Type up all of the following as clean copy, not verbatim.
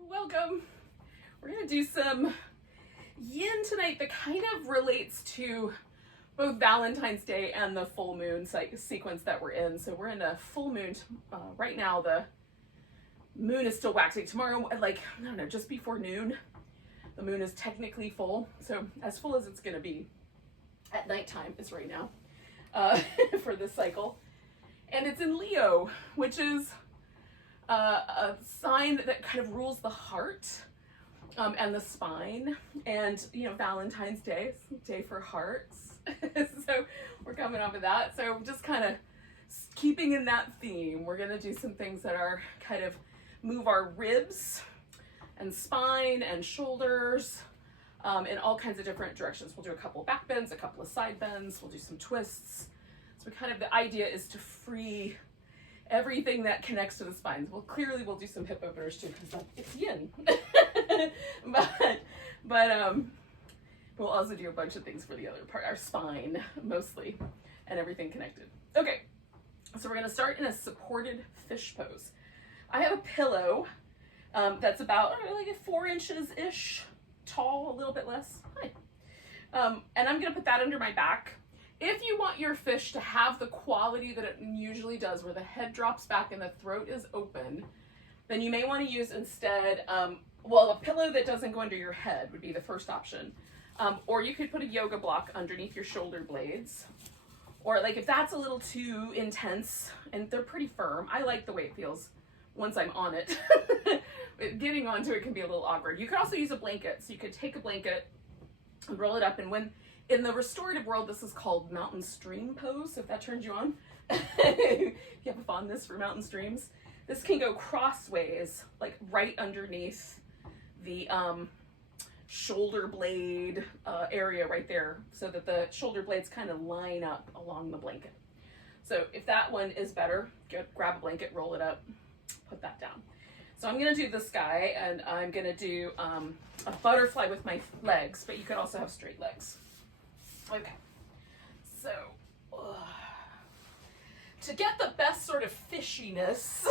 Welcome. We're going to do some yin tonight that kind of relates to both Valentine's Day and the full moon sequence that we're in. So we're in a full moon right now. The moon is still waxing. Tomorrow, like, I don't know, just before noon, the moon is technically full. So as full as it's going to be at nighttime is right now for this cycle. And it's in Leo, which is a sign that kind of rules the heart and the spine. And, you know, Valentine's Day is a day for hearts. So we're coming off of that. So just kind of keeping in that theme, we're going to do some things that are kind of move our ribs and spine and shoulders in all kinds of different directions. We'll do a couple of back bends, a couple of side bends. We'll do some twists. So the idea is to free everything that connects to the spines. Well, clearly we'll do some hip openers too, because it's yin. but we'll also do a bunch of things for the other part, our spine mostly, and everything connected. Okay, so we're gonna start in a supported fish pose. I have a pillow that's about like 4 inches-ish tall, a little bit less. Hi. And I'm gonna put that under my back. If you want your fish to have the quality that it usually does, where the head drops back and the throat is open, then you may want to use instead, well, a pillow that doesn't go under your head would be the first option. Or you could put a yoga block underneath your shoulder blades. Or like if that's a little too intense, and they're pretty firm, I like the way it feels once I'm on it. Getting onto it can be a little awkward. You could also use a blanket. So you could take a blanket and roll it up, and when in the restorative world, this is called mountain stream pose, if that turns you on. If you have a fondness for mountain streams. This can go crossways, like right underneath the shoulder blade area right there, so that the shoulder blades kind of line up along the blanket. So if that one is better, grab a blanket, roll it up, put that down. So I'm gonna do this guy, and I'm gonna do a butterfly with my legs, but you could also have straight legs. Okay, so to get the best sort of fishiness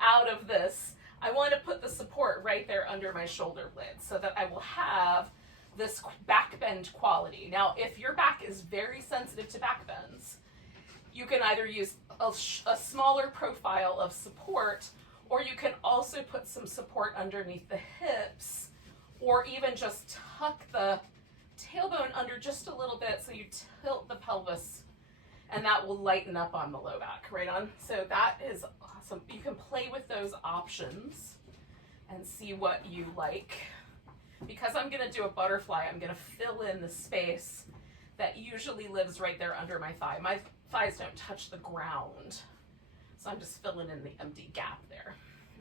out of this, I want to put the support right there under my shoulder blades so that I will have this back bend quality. Now, if your back is very sensitive to back bends, you can either use a smaller profile of support, or you can also put some support underneath the hips, or even just tuck the tailbone under just a little bit so you tilt the pelvis, and that will lighten up on the low back, right on. So that is awesome. You can play with those options and see what you like. Because I'm gonna do a butterfly, I'm gonna fill in the space that usually lives right there under my thigh. My thighs don't touch the ground, so I'm just filling in the empty gap there.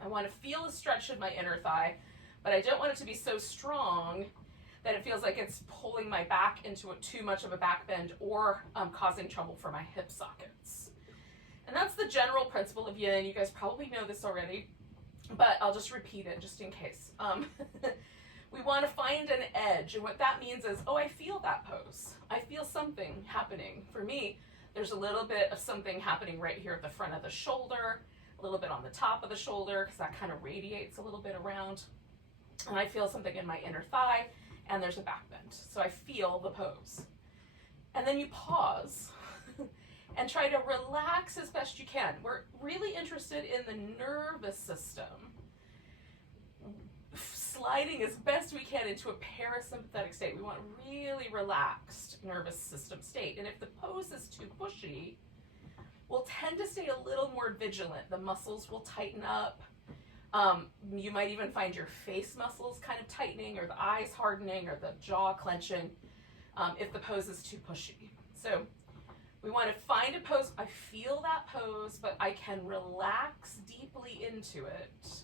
I want to feel a stretch in my inner thigh, but I don't want it to be so strong that it feels like it's pulling my back into too much of a back bend, or causing trouble for my hip sockets. And that's the general principle of yin. You guys probably know this already, but I'll just repeat it just in case. We want to find an edge, and what that means is, oh, I feel that pose. I feel something happening. For me, there's a little bit of something happening right here at the front of the shoulder, a little bit on the top of the shoulder, because that kind of radiates a little bit around. And I feel something in my inner thigh, and there's a back bend. So I feel the pose. And then you pause and try to relax as best you can. We're really interested in the nervous system, sliding as best we can into a parasympathetic state. We want a really relaxed nervous system state. And if the pose is too pushy, we'll tend to stay a little more vigilant. The muscles will tighten up. You might even find your face muscles kind of tightening, or the eyes hardening, or the jaw clenching if the pose is too pushy. So we want to find a pose. I feel that pose, but I can relax deeply into it.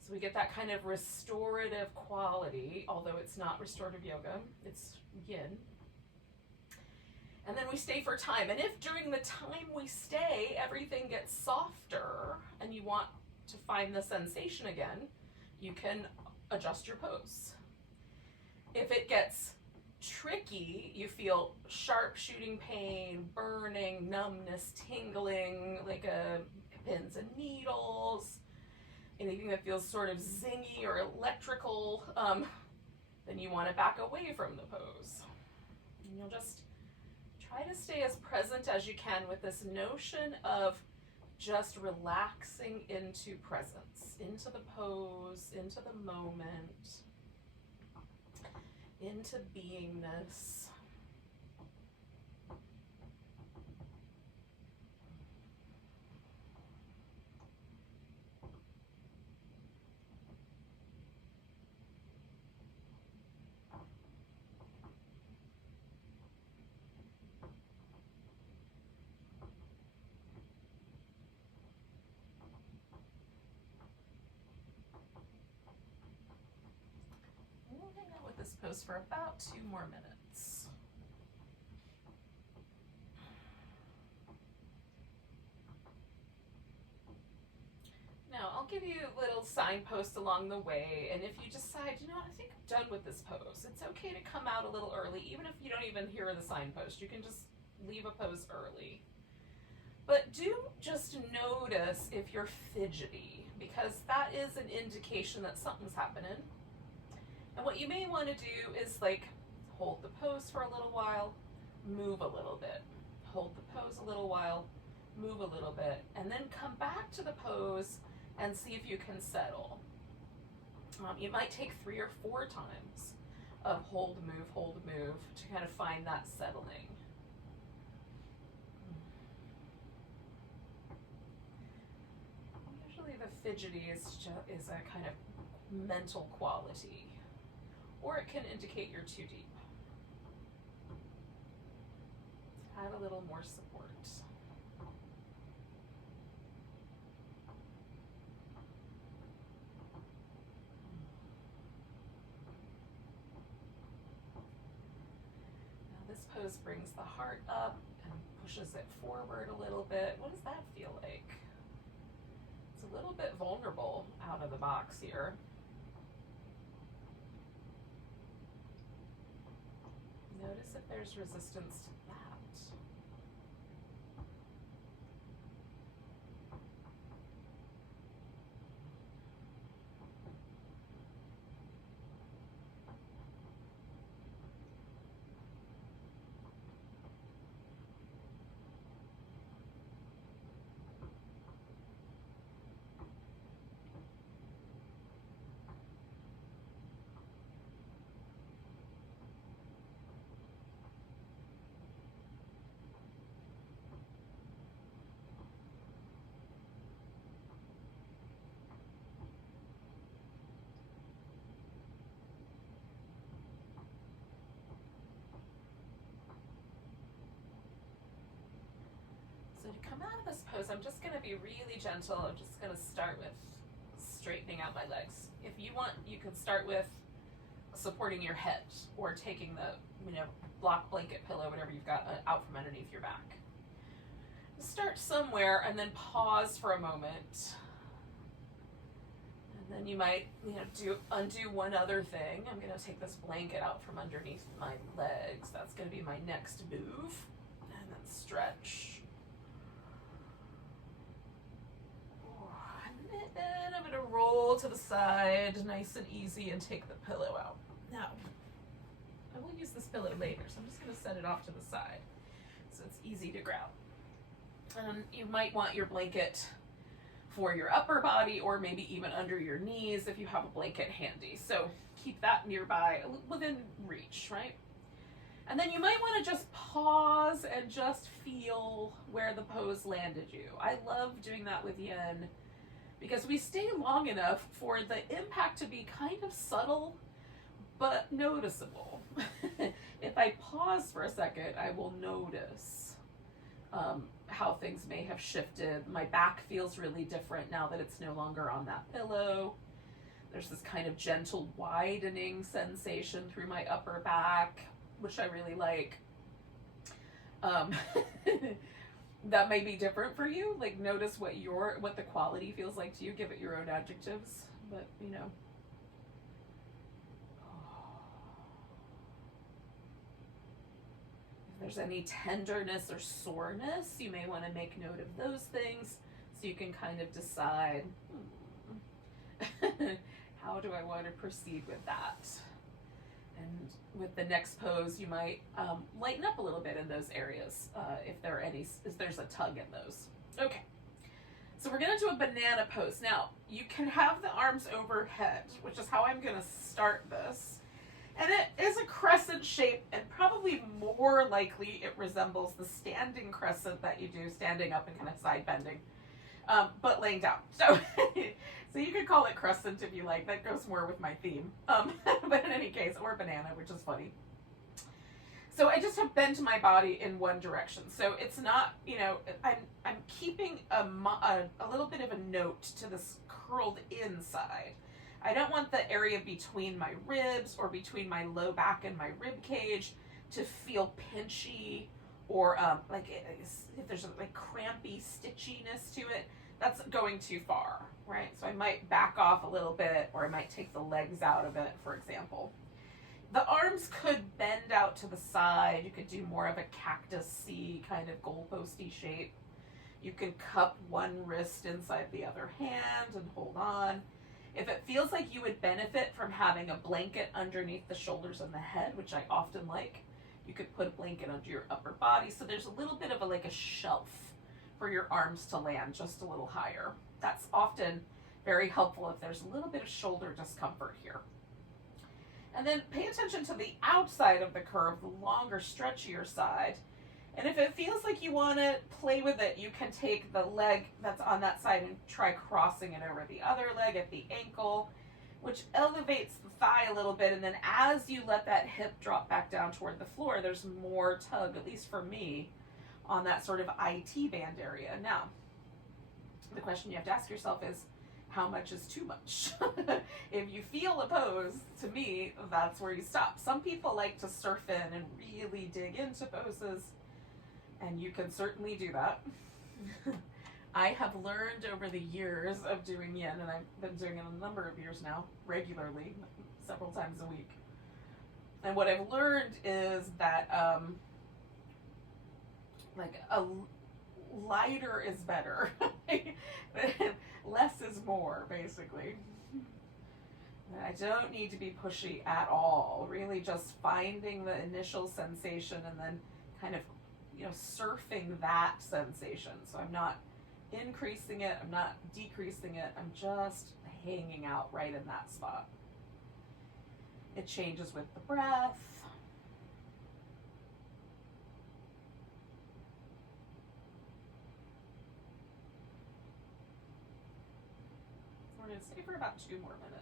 So we get that kind of restorative quality, although it's not restorative yoga, it's yin. And then we stay for time. And if during the time we stay, everything gets softer and you want to find the sensation again, you can adjust your pose. If it gets tricky, you feel sharp shooting pain, burning, numbness, tingling, like pins and needles anything that feels sort of zingy or electrical, then you want to back away from the pose. And you'll just try to stay as present as you can with this notion of just relaxing into presence, into the pose, into the moment, into beingness. This pose for about 2 more minutes. Now, I'll give you little signposts along the way, and if you decide, you know what, I think I'm done with this pose, it's okay to come out a little early, even if you don't even hear the signpost. You can just leave a pose early. But do just notice if you're fidgety, because that is an indication that something's happening. And what you may want to do is like hold the pose for a little while, move a little bit, hold the pose a little while, move a little bit, and then come back to the pose and see if you can settle. You might take 3 or 4 times of hold, move to kind of find that settling. Usually the fidgety is a kind of mental quality, or it can indicate you're too deep. Add a little more support. Now this pose brings the heart up and pushes it forward a little bit. What does that feel like? It's a little bit vulnerable out of the box here. Notice if there's resistance to that. So to come out of this pose, I'm just going to be really gentle. I'm just going to start with straightening out my legs. If you want, you can start with supporting your head or taking the, block, blanket, pillow, whatever you've got out from underneath your back. Start somewhere and then pause for a moment. And then you might, undo one other thing. I'm going to take this blanket out from underneath my legs. That's going to be my next move. And then stretch. And then I'm going to roll to the side, nice and easy, and take the pillow out. Now, I will use this pillow later, so I'm just going to set it off to the side so it's easy to grab. And you might want your blanket for your upper body or maybe even under your knees if you have a blanket handy. So keep that nearby, within reach, right? And then you might want to just pause and just feel where the pose landed you. I love doing that with yin because we stay long enough for the impact to be kind of subtle but noticeable. If I pause for a second, I will notice how things may have shifted. My back feels really different now that it's no longer on that pillow. There's this kind of gentle widening sensation through my upper back, which I really like. That may be different for you. Like, notice what the quality feels like to you. Give it your own adjectives, but if there's any tenderness or soreness, you may want to make note of those things so you can kind of decide, How do I want to proceed with that? And with the next pose, you might lighten up a little bit in those areas if there's a tug in those. Okay, so we're gonna do a banana pose. Now, you can have the arms overhead, which is how I'm gonna start this. And it is a crescent shape, and probably more likely it resembles the standing crescent that you do standing up and kind of side bending, but laying down. So, so you could call it crescent if you like. That goes more with my theme. But in any case, or banana, which is funny. So I just have bent my body in one direction. So it's not, you know, I'm keeping a little bit of a note to this curled inside. I don't want the area between my ribs or between my low back and my rib cage to feel pinchy or like if there's like crampy stitchiness to it. That's going too far, right? So I might back off a little bit, or I might take the legs out of it, for example. The arms could bend out to the side. You could do more of a cactus-y kind of goalposty shape. You can cup one wrist inside the other hand and hold on. If it feels like you would benefit from having a blanket underneath the shoulders and the head, which I often like, you could put a blanket under your upper body. So there's a little bit of a shelf for your arms to land just a little higher. That's often very helpful if there's a little bit of shoulder discomfort here. And then pay attention to the outside of the curve, the longer, stretchier side. And if it feels like you want to play with it, you can take the leg that's on that side and try crossing it over the other leg at the ankle, which elevates the thigh a little bit. And then as you let that hip drop back down toward the floor, there's more tug, at least for me, on that sort of IT band area. Now, the question you have to ask yourself is, how much is too much? If you feel a pose, to me, that's where you stop. Some people like to surf in and really dig into poses, and you can certainly do that. I have learned over the years of doing yin, and I've been doing it a number of years now, regularly, several times a week. And what I've learned is that like a lighter is better. Less is more, basically. I don't need to be pushy at all. Really just finding the initial sensation and then kind of, you know, surfing that sensation. So I'm not increasing it, I'm not decreasing it, I'm just hanging out right in that spot. It changes with the breath. We're going to stay for about 2 more minutes.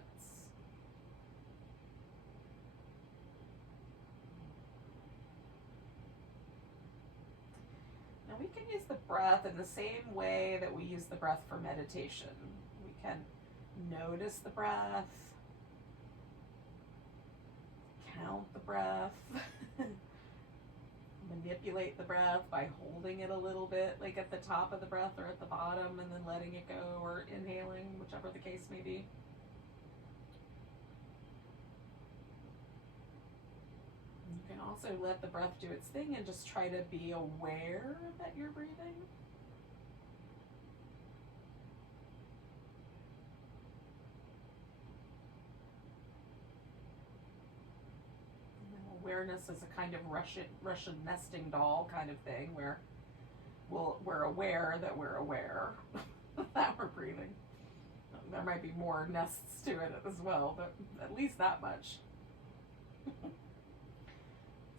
Now we can use the breath in the same way that we use the breath for meditation. We can notice the breath, count the breath, manipulate the breath by holding it a little bit, like at the top of the breath or at the bottom, and then letting it go, or inhaling, whichever the case may be. You can also let the breath do its thing and just try to be aware that you're breathing. Awareness is a kind of Russian nesting doll kind of thing, where we're aware that we're aware that we're breathing. There might be more nests to it as well, but at least that much.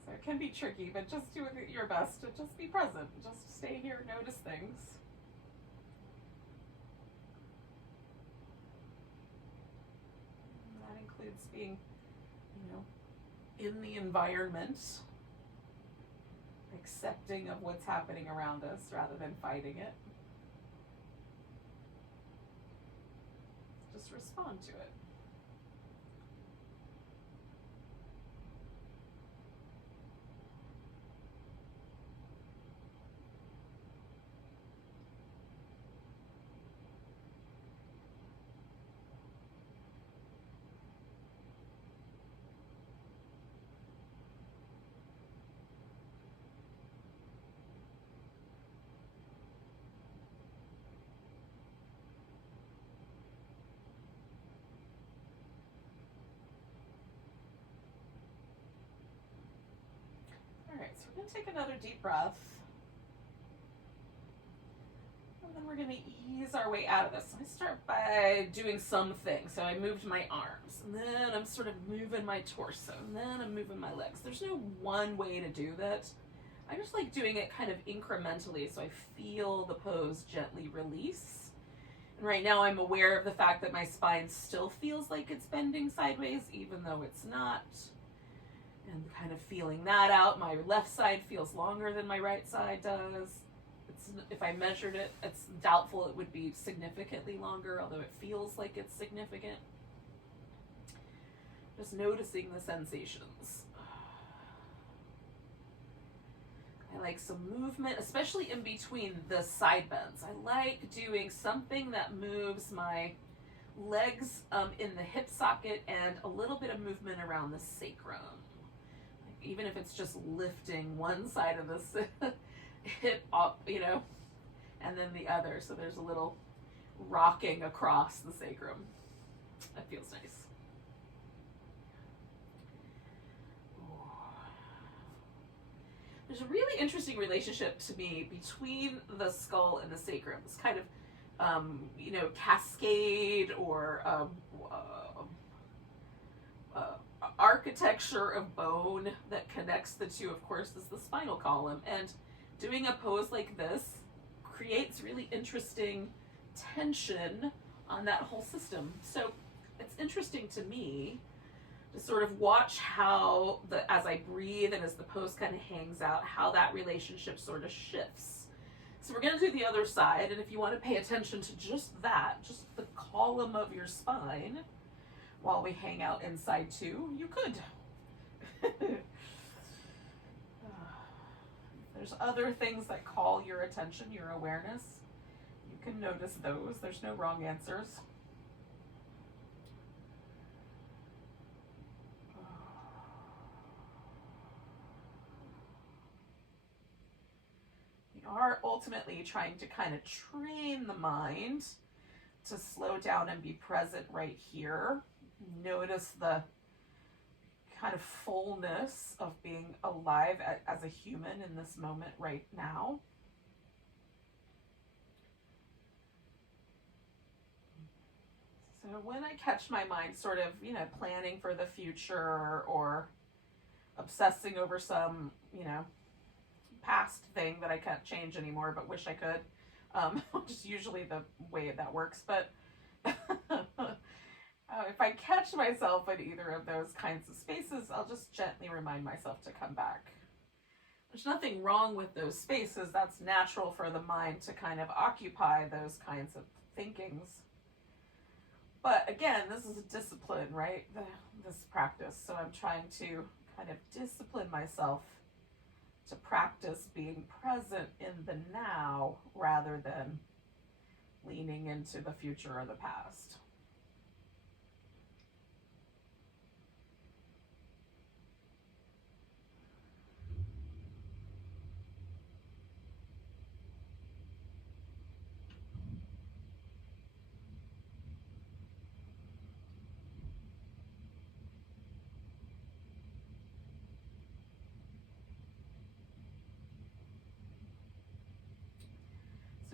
So it can be tricky, but just do your best to just be present. Just stay here, notice things. And that includes being, you know, in the environment, accepting of what's happening around us rather than fighting it. Just respond to it. I'm gonna take another deep breath. And then we're gonna ease our way out of this. I start by doing something. So I moved my arms, and then I'm sort of moving my torso, and then I'm moving my legs. There's no one way to do that. I just like doing it kind of incrementally so I feel the pose gently release. And right now I'm aware of the fact that my spine still feels like it's bending sideways, even though it's not. And kind of feeling that out. My left side feels longer than my right side does. If I measured it, it's doubtful it would be significantly longer, although it feels like it's significant. Just noticing the sensations. I like some movement, especially in between the side bends. I like doing something that moves my legs in the hip socket and a little bit of movement around the sacrum. Like, even if it's just lifting one side of the hip up, you know, and then the other. So there's a little rocking across the sacrum. That feels nice. There's a really interesting relationship to me between the skull and the sacrum. It's kind of, you know, cascade or architecture of bone that connects the two, of course, is the spinal column. And doing a pose like this creates really interesting tension on that whole system. So it's interesting to me to sort of watch how, as I breathe and as the pose kind of hangs out, how that relationship sort of shifts. So we're going to do the other side, and if you want to pay attention to just that, just the column of your spine, while we hang out inside too, you could. There's other things that call your attention, your awareness. You can notice those. There's no wrong answers. We are ultimately trying to kind of train the mind to slow down and be present right here. Notice the kind of fullness of being alive as a human in this moment right now. So when I catch my mind sort of, you know, planning for the future or obsessing over some, you know, past thing that I can't change anymore but wish I could, which is usually the way that works, but if I catch myself in either of those kinds of spaces, I'll just gently remind myself to come back. There's nothing wrong with those spaces. That's natural for the mind to kind of occupy those kinds of thinkings. But again, this is a discipline, right? This practice. So I'm trying to kind of discipline myself to practice being present in the now rather than leaning into the future or the past.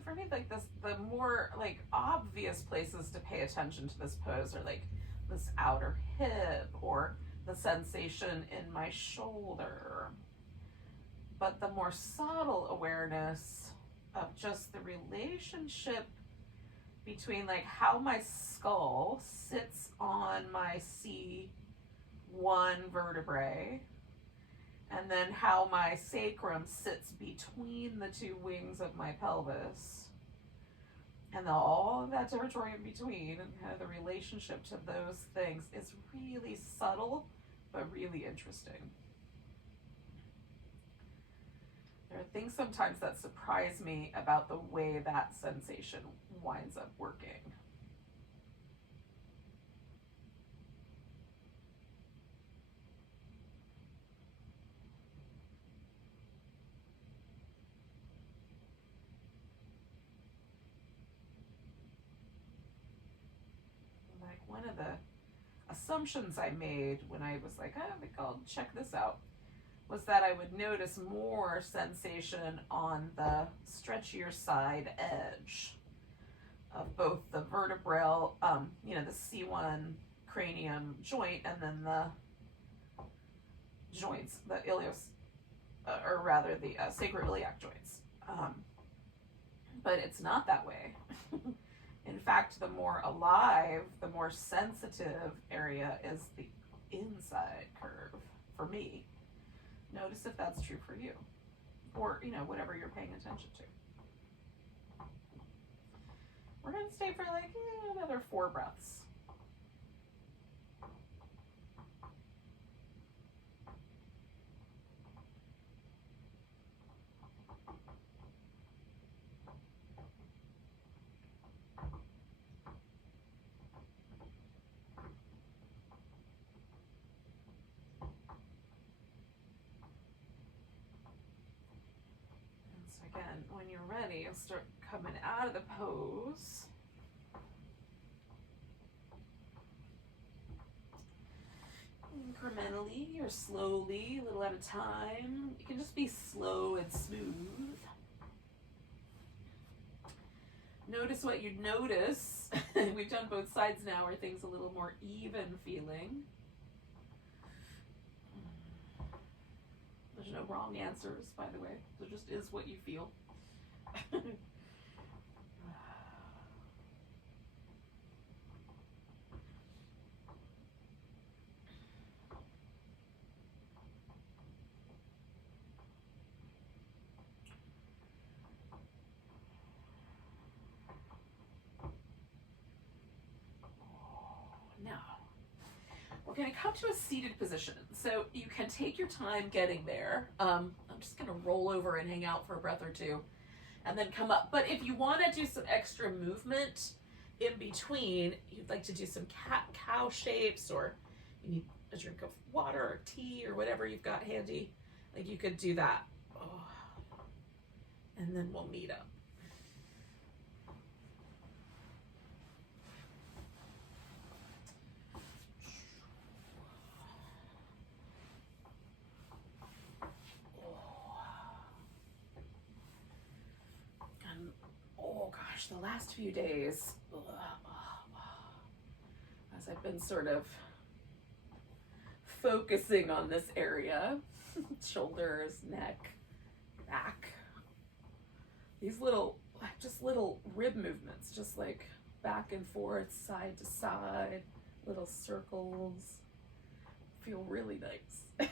For me, like the more like obvious places to pay attention to this pose are like this outer hip or the sensation in my shoulder. But the more subtle awareness of just the relationship between like how my skull sits on my C1 vertebrae, and then how my sacrum sits between the two wings of my pelvis. And all of that territory in between and kind of the relationship to those things is really subtle, but really interesting. There are things sometimes that surprise me about the way that sensation winds up working. One of the assumptions I made when I was like, I think I'll check this out, was that I would notice more sensation on the stretchier side edge of both the vertebral, the C1 cranium joint, and then the joints, the ilios, or rather the sacroiliac joints. But it's not that way. In fact, the more alive, the more sensitive area is the inside curve for me. Notice if that's true for you, or whatever you're paying attention to. We're going to stay for like another 4 breaths. Again, when you're ready, you'll start coming out of the pose. Incrementally or slowly, a little at a time. You can just be slow and smooth. Notice what you'd notice. We've done both sides now. Are things a little more even feeling? There's no wrong answers, by the way. There just is what you feel. Now, we're going to come to a seated position. So you can take your time getting there. I'm just going to roll over and hang out for a breath or two and then come up. But if you want to do some extra movement in between, you'd like to do some cat-cow shapes, or you need a drink of water or tea or whatever you've got handy, like you could do that. Oh. And then we'll meet up. The last few days, as I've been sort of focusing on this area, shoulders, neck, back, these little rib movements, just like back and forth, side to side, little circles, feel really nice.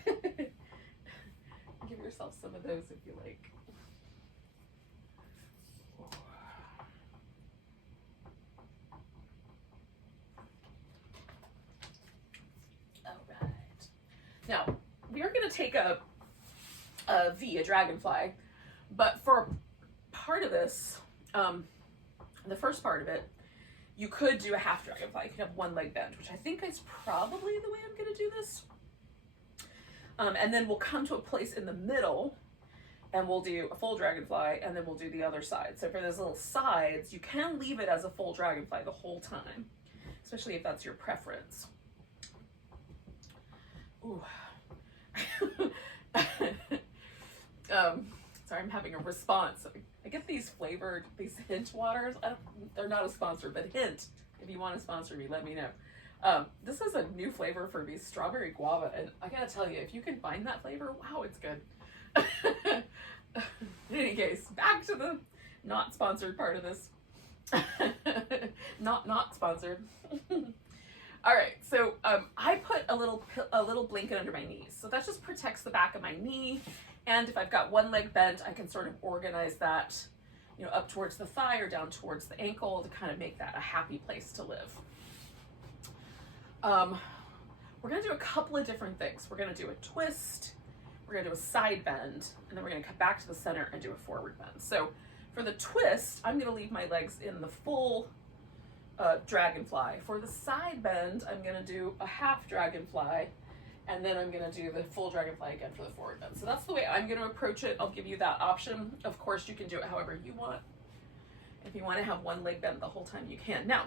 Give yourself some of those if you like. Now, we are going to take a dragonfly, but for part of this, the first part of it, you could do a half dragonfly. You could have one leg bend, which I think is probably the way I'm going to do this. And then we'll come to a place in the middle, and we'll do a full dragonfly, and then we'll do the other side. So for those little sides, you can leave it as a full dragonfly the whole time, especially if that's your preference. Ooh. Sorry, I'm having a response. I get these hint waters. They're not a sponsor, but hint, if you want to sponsor me, let me know. This is a new flavor for me, strawberry guava, and I gotta tell you, if you can find that flavor, wow, it's good. In any case, back to the not sponsored part of this. not sponsored. All right, so I put a little blanket under my knees. So that just protects the back of my knee. And if I've got one leg bent, I can sort of organize that, up towards the thigh or down towards the ankle to kind of make that a happy place to live. We're gonna do a couple of different things. We're gonna do a twist, we're gonna do a side bend, and then we're gonna come back to the center and do a forward bend. So for the twist, I'm gonna leave my legs in the full dragonfly. For the side bend, I'm gonna do a half dragonfly, and then I'm gonna do the full dragonfly again for the forward bend. So that's the way I'm gonna approach it. I'll give you that option. Of course, you can do it however you want. If you wanna have one leg bent the whole time, you can. Now,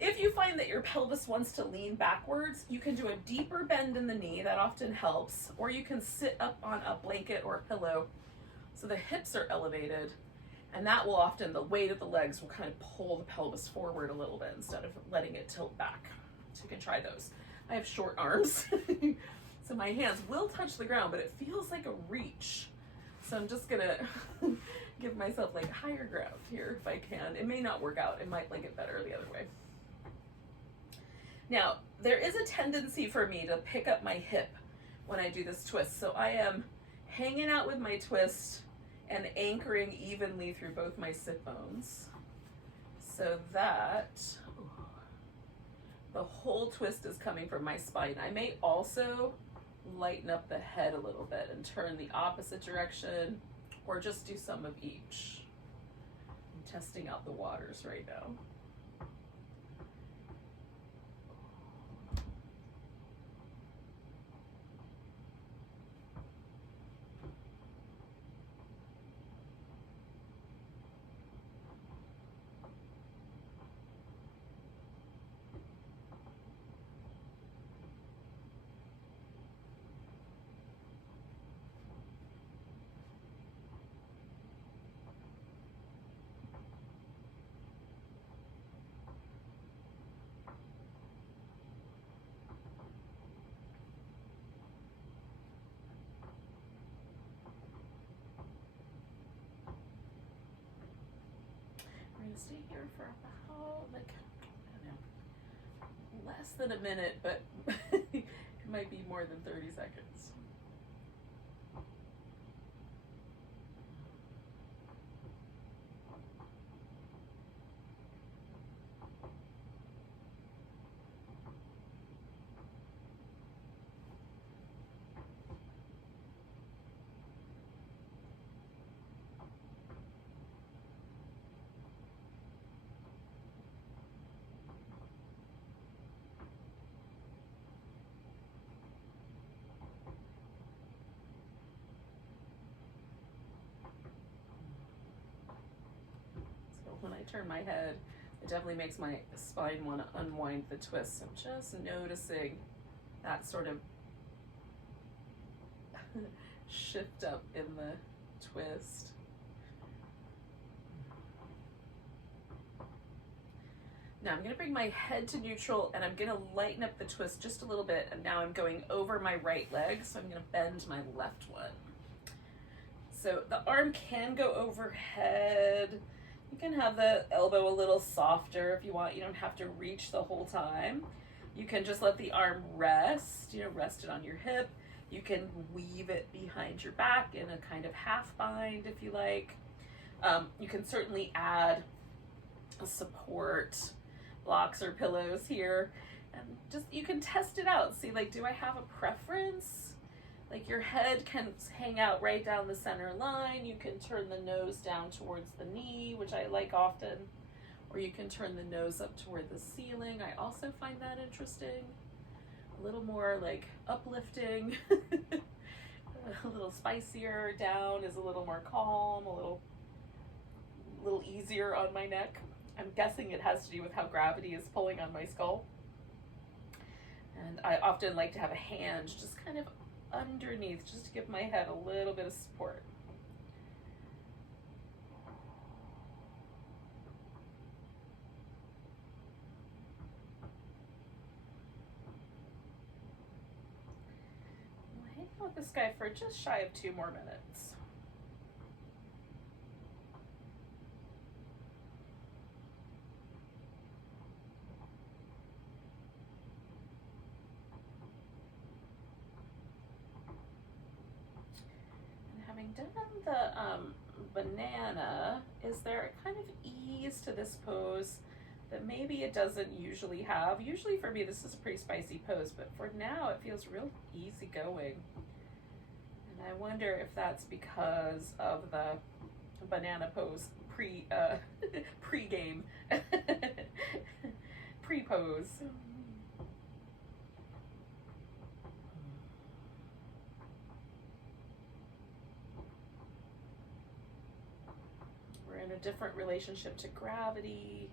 If you find that your pelvis wants to lean backwards, you can do a deeper bend in the knee. That often helps. Or you can sit up on a blanket or a pillow so the hips are elevated. And that will often, the weight of the legs will kind of pull the pelvis forward a little bit instead of letting it tilt back. So you can try those. I have short arms, so my hands will touch the ground, but it feels like a reach. So I'm just gonna give myself like higher ground here if I can. It may not work out. It might like it better the other way. Now, there is a tendency for me to pick up my hip when I do this twist. So I am hanging out with my twist and anchoring evenly through both my sit bones so that the whole twist is coming from my spine. I may also lighten up the head a little bit and turn the opposite direction, or just do some of each. I'm testing out the waters right now. Stay here for about like, I don't know, less than a minute, but it might be more than 30 seconds. When I turn my head, it definitely makes my spine want to unwind the twist. So I'm just noticing that sort of shift up in the twist. Now I'm going to bring my head to neutral and I'm going to lighten up the twist just a little bit. And now I'm going over my right leg, so I'm going to bend my left one. So the arm can go overhead. You can have the elbow a little softer if you want. You don't have to reach the whole time. You can just let the arm rest, rest it on your hip. You can weave it behind your back in a kind of half bind if you like. You can certainly add a support blocks or pillows here. And just, you can test it out. See, like, do I have a preference? Like, your head can hang out right down the center line. You can turn the nose down towards the knee, which I like often. Or you can turn the nose up toward the ceiling. I also find that interesting. A little more like uplifting. A little spicier. Down is a little more calm, a little easier on my neck. I'm guessing it has to do with how gravity is pulling on my skull. And I often like to have a hand just kind of underneath, just to give my head a little bit of support. I'll hang out with this guy for just shy of 2 more minutes. Done the banana, is there a kind of ease to this pose that maybe it doesn't usually have? Usually for me this is a pretty spicy pose, but for now it feels real easy going. And I wonder if that's because of the banana pose pre-game, pre-pose. In a different relationship to gravity.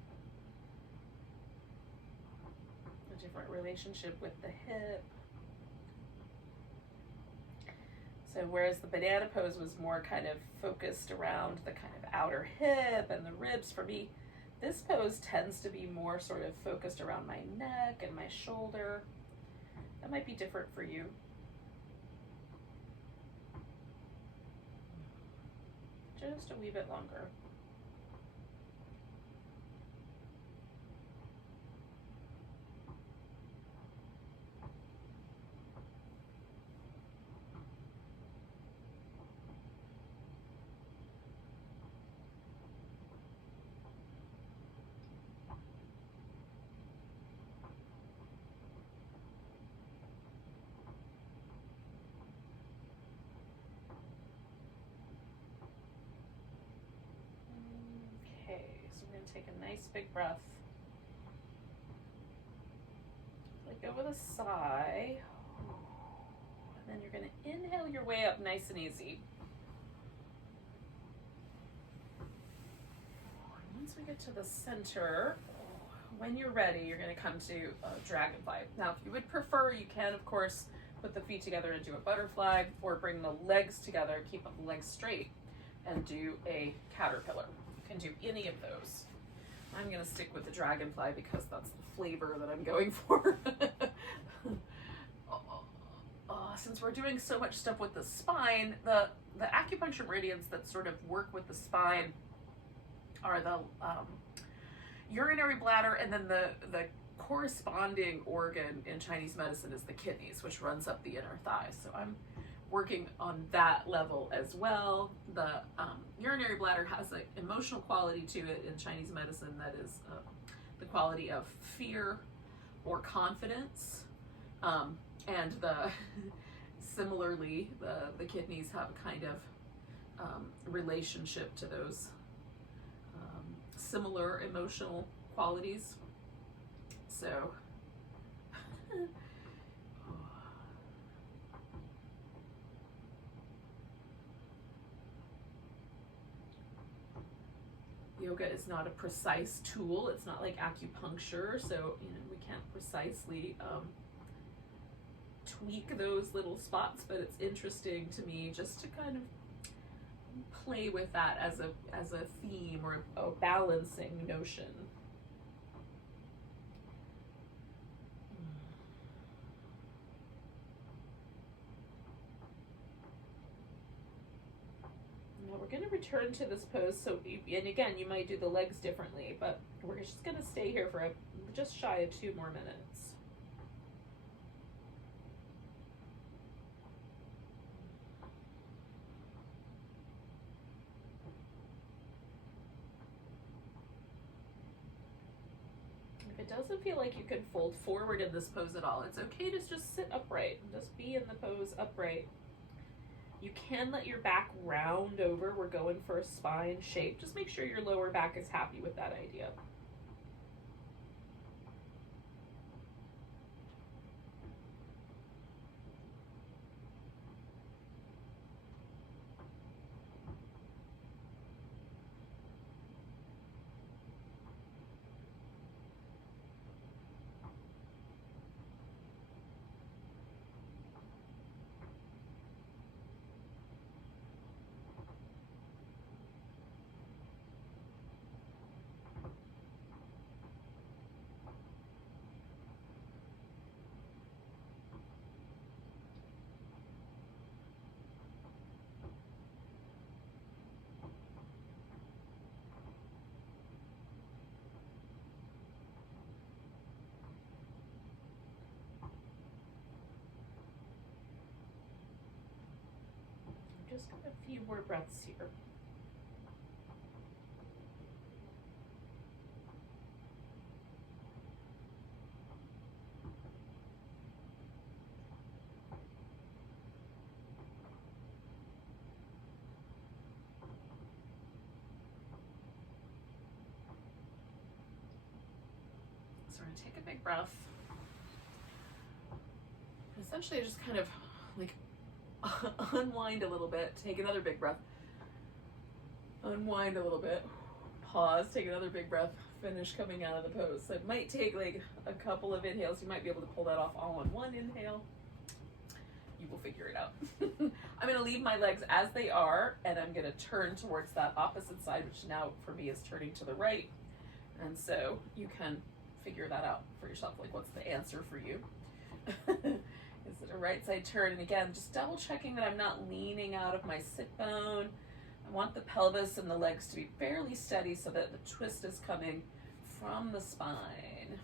different relationship with the hip. So whereas the banana pose was more kind of focused around the kind of outer hip and the ribs, for me, this pose tends to be more sort of focused around my neck and my shoulder. That might be different for you. Just a wee bit longer. Take a nice big breath. Let go with a sigh. And then you're going to inhale your way up nice and easy. Once we get to the center, when you're ready, you're going to come to a dragonfly. Now, if you would prefer, you can, of course, put the feet together and do a butterfly, or bring the legs together, keep the legs straight, and do a caterpillar. You can do any of those. I'm going to stick with the dragonfly because that's the flavor that I'm going for. Since we're doing so much stuff with the spine, the acupuncture meridians that sort of work with the spine are the urinary bladder, and then the corresponding organ in Chinese medicine is the kidneys, which runs up the inner thigh. So I'm working on that level as well. The urinary bladder has an emotional quality to it in Chinese medicine that is the quality of fear or confidence. And similarly, the kidneys have a kind of relationship to those similar emotional qualities. So yoga is not a precise tool. It's not like acupuncture, so we can't precisely tweak those little spots, but it's interesting to me just to kind of play with that as a theme or a balancing notion. Now we're going to return to this pose. So, and again, you might do the legs differently, but we're just going to stay here for just shy of 2 more minutes. If it doesn't feel like you can fold forward in this pose at all, it's okay to just sit upright and just be in the pose upright. You can let your back round over. We're going for a spine shape. Just make sure your lower back is happy with that idea. Just got a few more breaths here. So we're going to take a big breath. Essentially, just kind of like unwind a little bit, take another big breath, unwind a little bit, pause, take another big breath, finish coming out of the pose. So it might take like a couple of inhales. You might be able to pull that off all in one inhale. You will figure it out. I'm going to leave my legs as they are, and I'm going to turn towards that opposite side, which now for me is turning to the right. And so you can figure that out for yourself. Like, what's the answer for you? Is it a right side turn? And again, just double checking that I'm not leaning out of my sit bone. I want the pelvis and the legs to be fairly steady so that the twist is coming from the spine.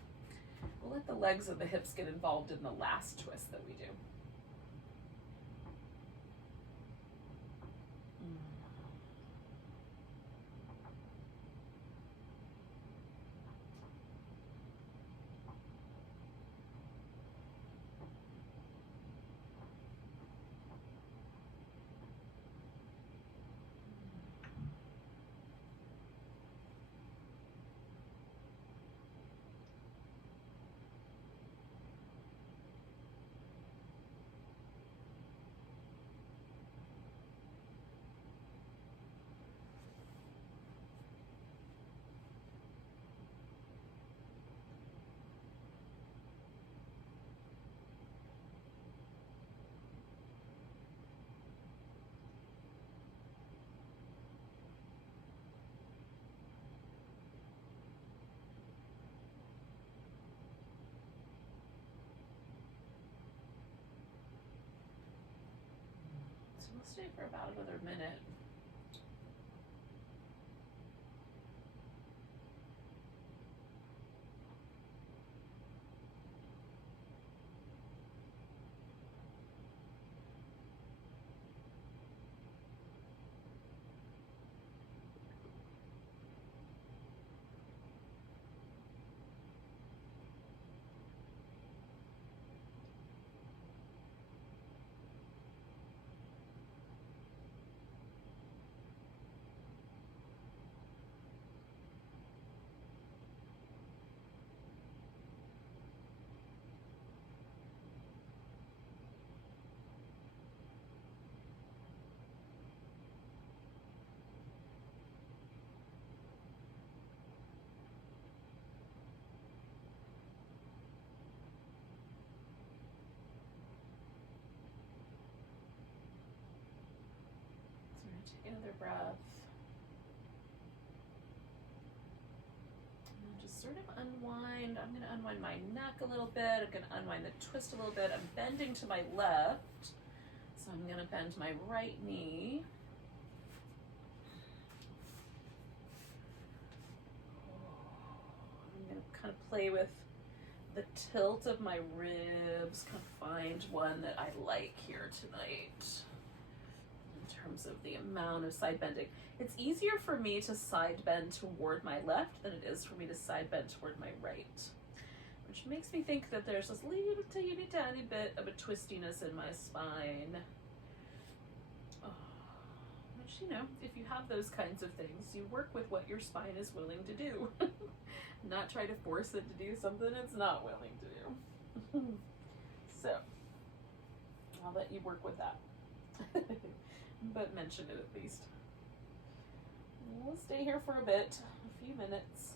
We'll let the legs and the hips get involved in the last twist that we do. We'll stay for about another minute. Take another breath. And just sort of unwind. I'm going to unwind my neck a little bit. I'm going to unwind the twist a little bit. I'm bending to my left. So I'm going to bend my right knee. I'm going to kind of play with the tilt of my ribs, kind of find one that I like here tonight. In terms of the amount of side bending. It's easier for me to side bend toward my left than it is for me to side bend toward my right, which makes me think that there's this little teeny tiny bit of a twistiness in my spine. Which, you know, if you have those kinds of things, you work with what your spine is willing to do. Not try to force it to do something it's not willing to do. So, I'll let you work with that. But mention it at least. We'll stay here for a bit, a few minutes.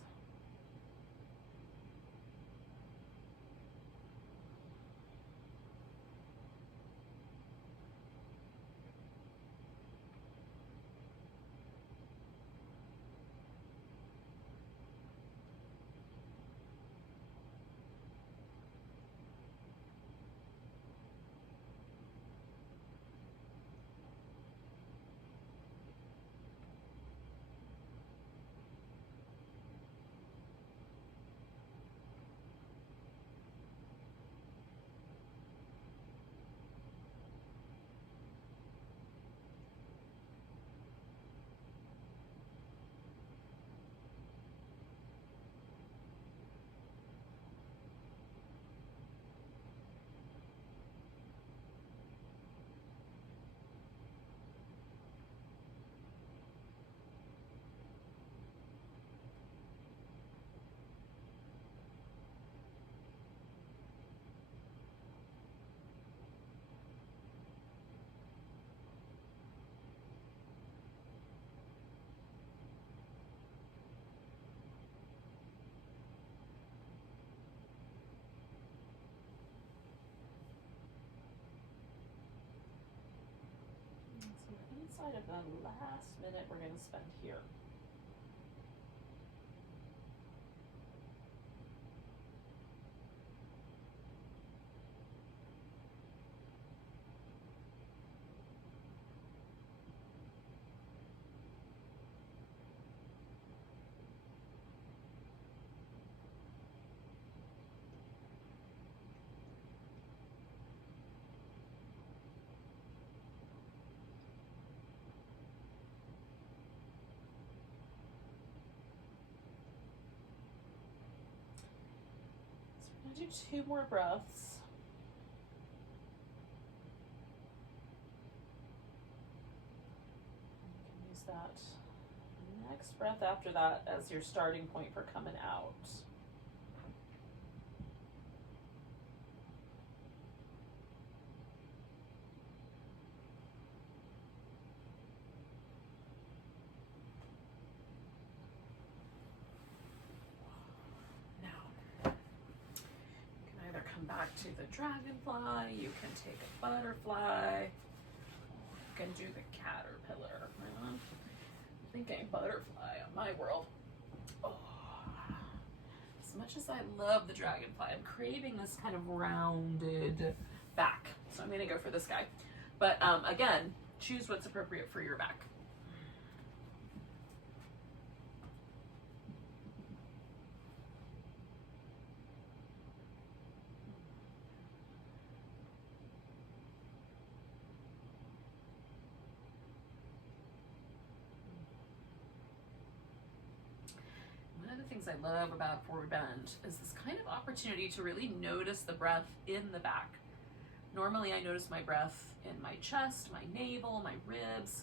outside of the last minute we're going to spend here. Do 2 more breaths. You can use that next breath after that as your starting point for coming out. Back to the dragonfly, you can take a butterfly, you can do the caterpillar. I'm thinking butterfly on my world. Oh. As much as I love the dragonfly, I'm craving this kind of rounded back. So I'm gonna go for this guy. But again, choose what's appropriate for your back. Things I love about forward bend is this kind of opportunity to really notice the breath in the back. Normally I notice my breath in my chest, my navel, my ribs.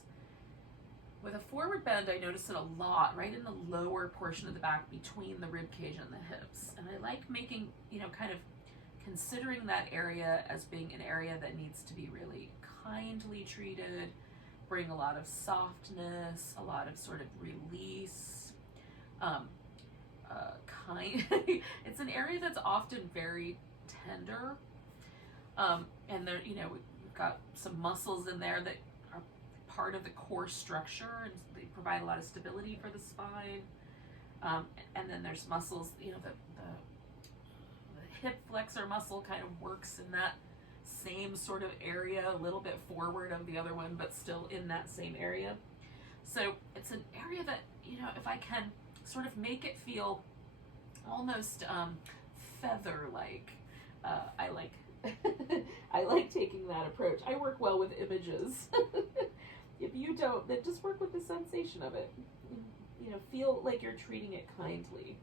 With a forward bend, I notice it a lot right in the lower portion of the back between the rib cage and the hips. And I like making, kind of considering that area as being an area that needs to be really kindly treated, bring a lot of softness, a lot of sort of release. It's an area that's often very tender, and there, we've got some muscles in there that are part of the core structure, and they provide a lot of stability for the spine. And then there's muscles, the hip flexor muscle kind of works in that same sort of area, a little bit forward of the other one, but still in that same area. So it's an area that, if I can sort of make it feel almost feather-like. I like I like taking that approach. I work well with images. If you don't, then just work with the sensation of it. Feel like you're treating it kindly.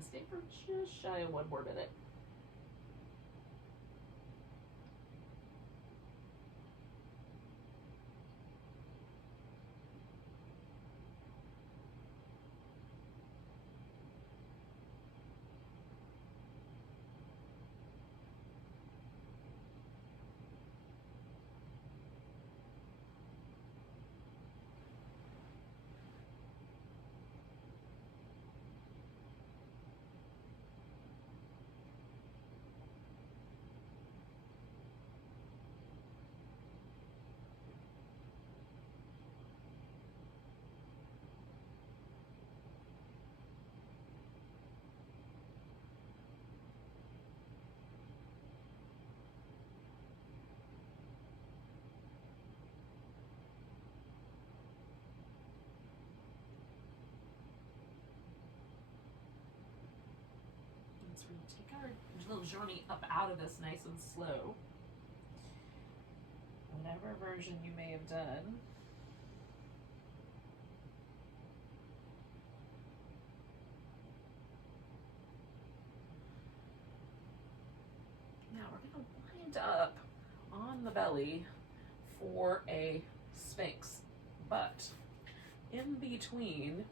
Stay for just shy of 1 more minute. We're going to take our little journey up out of this nice and slow. Whatever version you may have done. Now we're going to wind up on the belly for a Sphinx. But in between,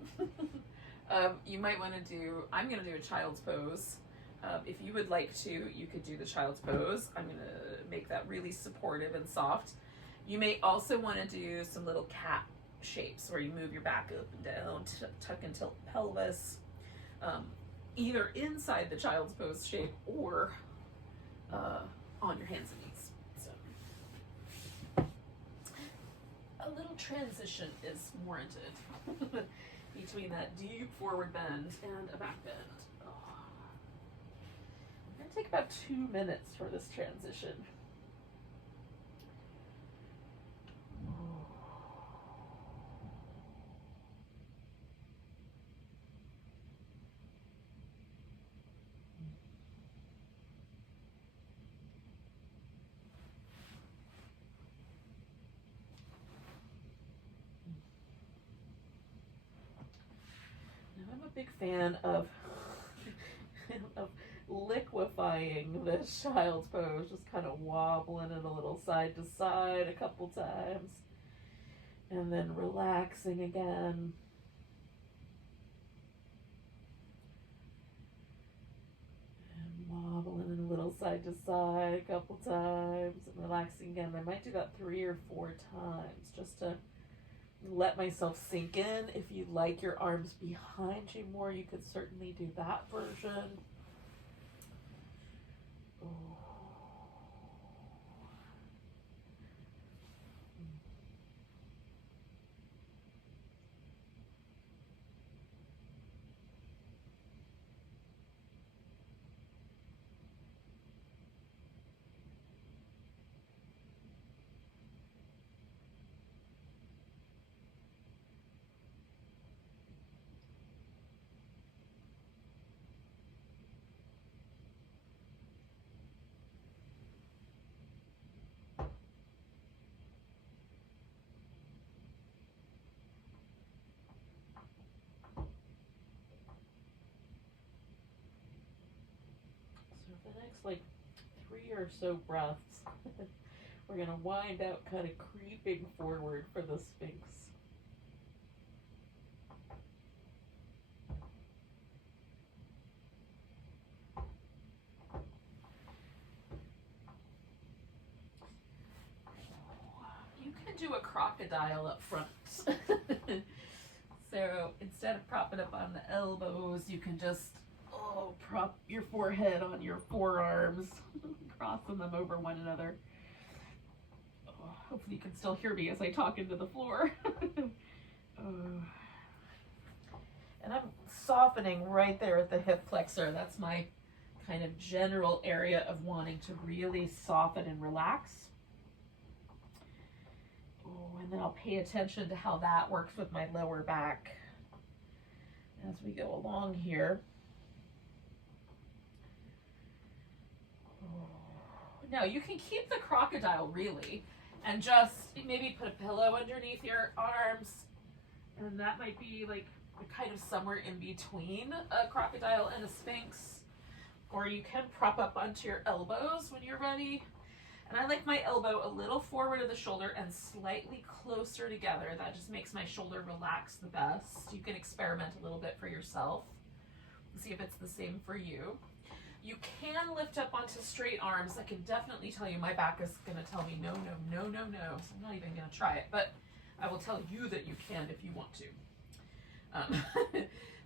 you might want to do, I'm going to do a child's pose. If you would like to, you could do the child's pose. I'm going to make that really supportive and soft. You may also want to do some little cat shapes where you move your back up and down, tuck and tilt pelvis, either inside the child's pose shape or on your hands and knees. So a little transition is warranted between that deep forward bend and a back bend. Oh. I'm going to take about 2 minutes for this transition. Big fan of liquefying this child's pose, just kind of wobbling it a little side to side a couple times and then relaxing again. And wobbling it a little side to side a couple times and relaxing again. I might do that 3 or 4 times just to let myself sink in. If you like your arms behind you more, you could certainly do that version. Oh. So the next like 3 or so breaths, we're going to wind out kind of creeping forward for the Sphinx. You can do a crocodile up front. So instead of propping up on the elbows, you can just prop your forehead on your forearms, crossing them over one another. Hopefully you can still hear me as I talk into the floor. And I'm softening right there at the hip flexor. That's my kind of general area of wanting to really soften and relax. And then I'll pay attention to how that works with my lower back as we go along here. Now you can keep the crocodile really and just maybe put a pillow underneath your arms, and that might be like kind of somewhere in between a crocodile and a Sphinx. Or you can prop up onto your elbows when you're ready. And I like my elbow a little forward of the shoulder and slightly closer together. That just makes my shoulder relax the best. You can experiment a little bit for yourself. See if it's the same for you. You can lift up onto straight arms. I can definitely tell you my back is going to tell me no, no, no, no, no. So I'm not even going to try it. But I will tell you that you can if you want to.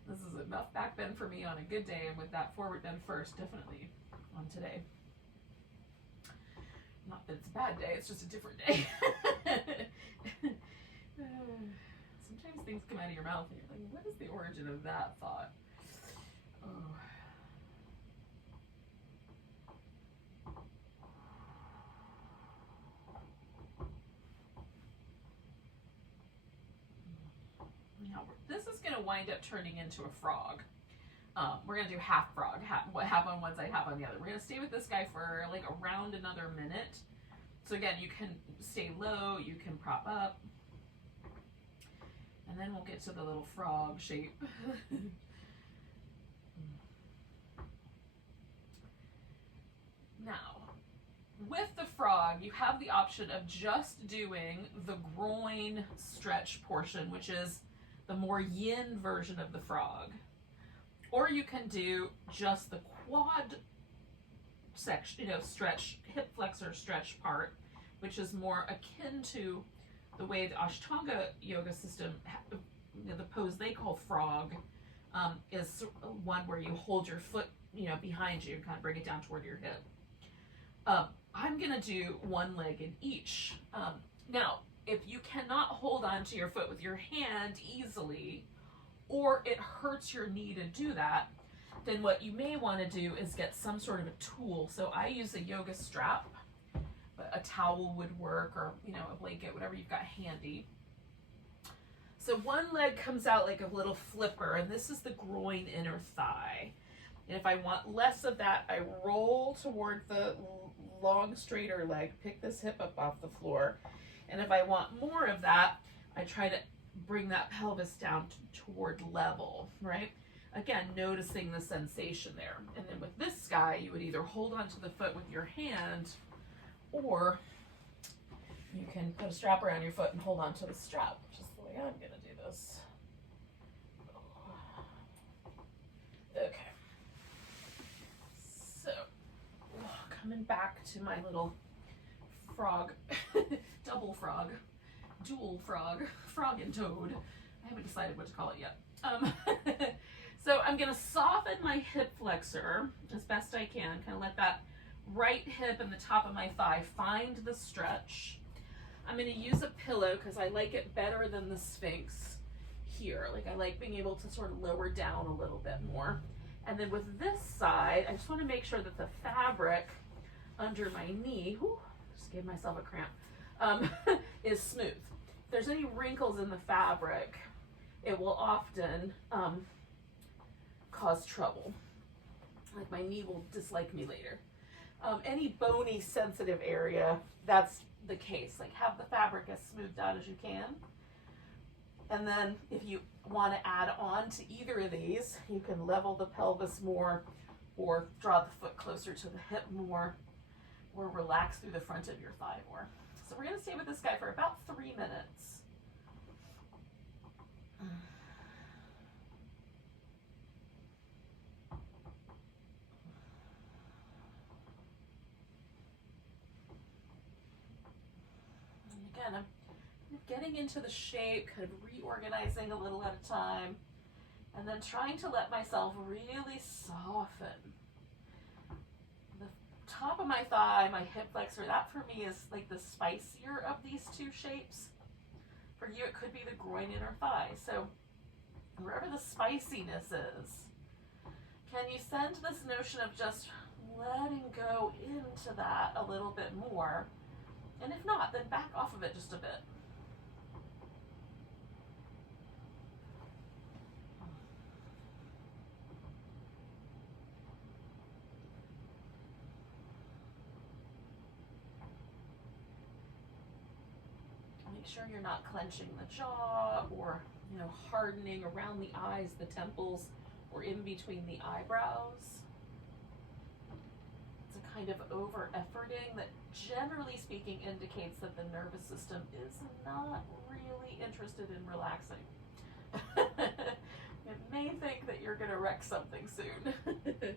This is enough back bend for me on a good day. And with that forward bend first, definitely on today. Not that it's a bad day, it's just a different day. Sometimes things come out of your mouth and you're like, what is the origin of that thought? Oh. Now, this is going to wind up turning into a frog. We're going to do half frog, half on one side, half on the other. We're going to stay with this guy for like around another minute. So again, you can stay low, you can prop up, and then we'll get to the little frog shape. Now, with the frog, you have the option of just doing the groin stretch portion, which is the more yin version of the frog. Or you can do just the quad section, stretch, hip flexor stretch part, which is more akin to the way the Ashtanga yoga system, the pose they call frog, is one where you hold your foot, behind you and kind of bring it down toward your hip. I'm going to do one leg in each. Now, if you cannot hold on to your foot with your hand easily, or it hurts your knee to do that, then what you may want to do is get some sort of a tool. So I use a yoga strap, but a towel would work, or a blanket, whatever you've got handy. So one leg comes out like a little flipper, and this is the groin inner thigh. And if I want less of that, I roll toward the long, straighter leg, pick this hip up off the floor. And if I want more of that, I try to bring that pelvis down toward level, right? Again, noticing the sensation there. And then with this guy, you would either hold onto the foot with your hand, or you can put a strap around your foot and hold onto the strap, which is the way I'm going to do this. Okay. So, coming back to my little frog, double frog, dual frog, frog and toad. I haven't decided what to call it yet. So I'm going to soften my hip flexor as best I can, kind of let that right hip and the top of my thigh find the stretch. I'm going to use a pillow because I like it better than the Sphinx here. Like, I like being able to sort of lower down a little bit more. And then with this side, I just want to make sure that the fabric under my knee, just gave myself a cramp, is smooth. If there's any wrinkles in the fabric, it will often cause trouble. Like, my knee will dislike me later. Any bony, sensitive area, that's the case. Like, have the fabric as smoothed out as you can. And then if you want to add on to either of these, you can level the pelvis more, or draw the foot closer to the hip more, or relax through the front of your thigh more. So we're going to stay with this guy for about 3 minutes. And again, I'm getting into the shape, kind of reorganizing a little at a time, and then trying to let myself really soften. The top of my thigh, my hip flexor, that for me is like the spicier of these two shapes. For you, it could be the groin inner thigh. So wherever the spiciness is, can you send this notion of just letting go into that a little bit more? And if not, then back off of it just a bit. Make sure you're not clenching the jaw or, hardening around the eyes, the temples, or in between the eyebrows. It's a kind of over-efforting that, generally speaking, indicates that the nervous system is not really interested in relaxing. It may think that you're going to wreck something soon.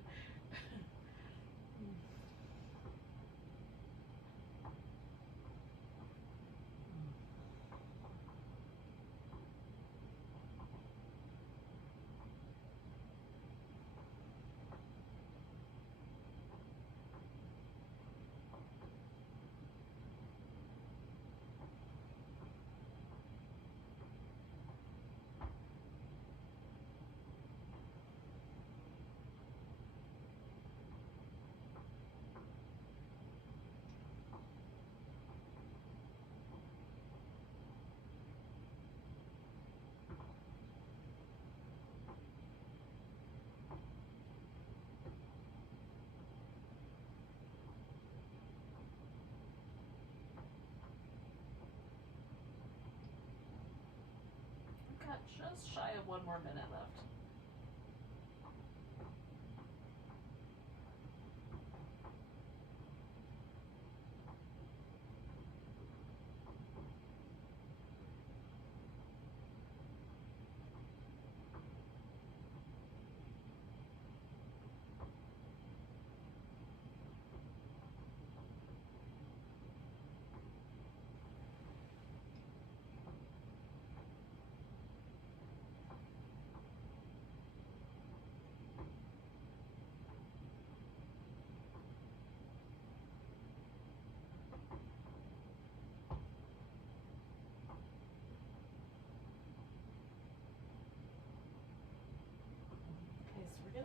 Just shy of 1 more minute left.